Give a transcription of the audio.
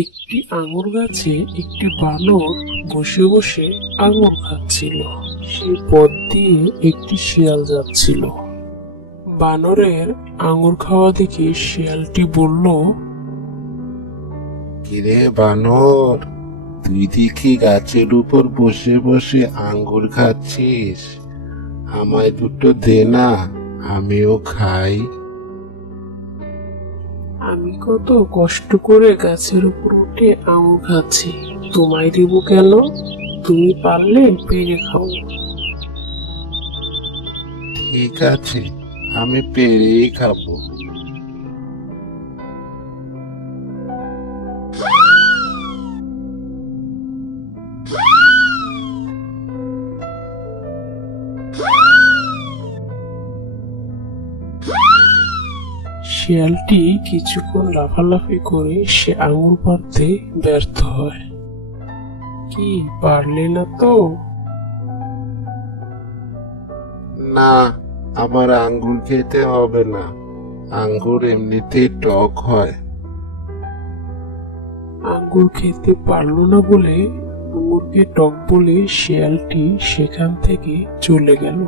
একটি আঙুর গাছে একটি বানর বসে বসে আঙুর খাচ্ছিল। সেই পথ দিয়ে একটি শিয়াল যাচ্ছিল। বানরের আঙুর খাওয়া দেখে শিয়ালটি বলল, কিরে বানর, তুই দেখি গাছের উপর বসে বসে আঙ্গুর খাচ্ছিস। আমায় দুটো দে না, আমিও খাই। আমি কত কষ্ট করে গাছের উপর উঠে আঙুর খাচ্ছি, তোমায় দেবো কেন? তুমি পারলে পেরে খাও। ঠিক আছে, আমি পেরেই খাবো। শিয়ালটি কিছুক্ষণ লাফালাফি করে সে আঙুর পাড়তে ব্যর্থ হয়। কি, পারলে না তো? না, আমার আঙ্গুর খেতে হবে না। আঙ্গুর এমনিতেই টক হয়। আঙ্গুর খেতে পারলো না বলে আঙ্গুরকে টক বলে শিয়ালটি সেখান থেকে চলে গেল।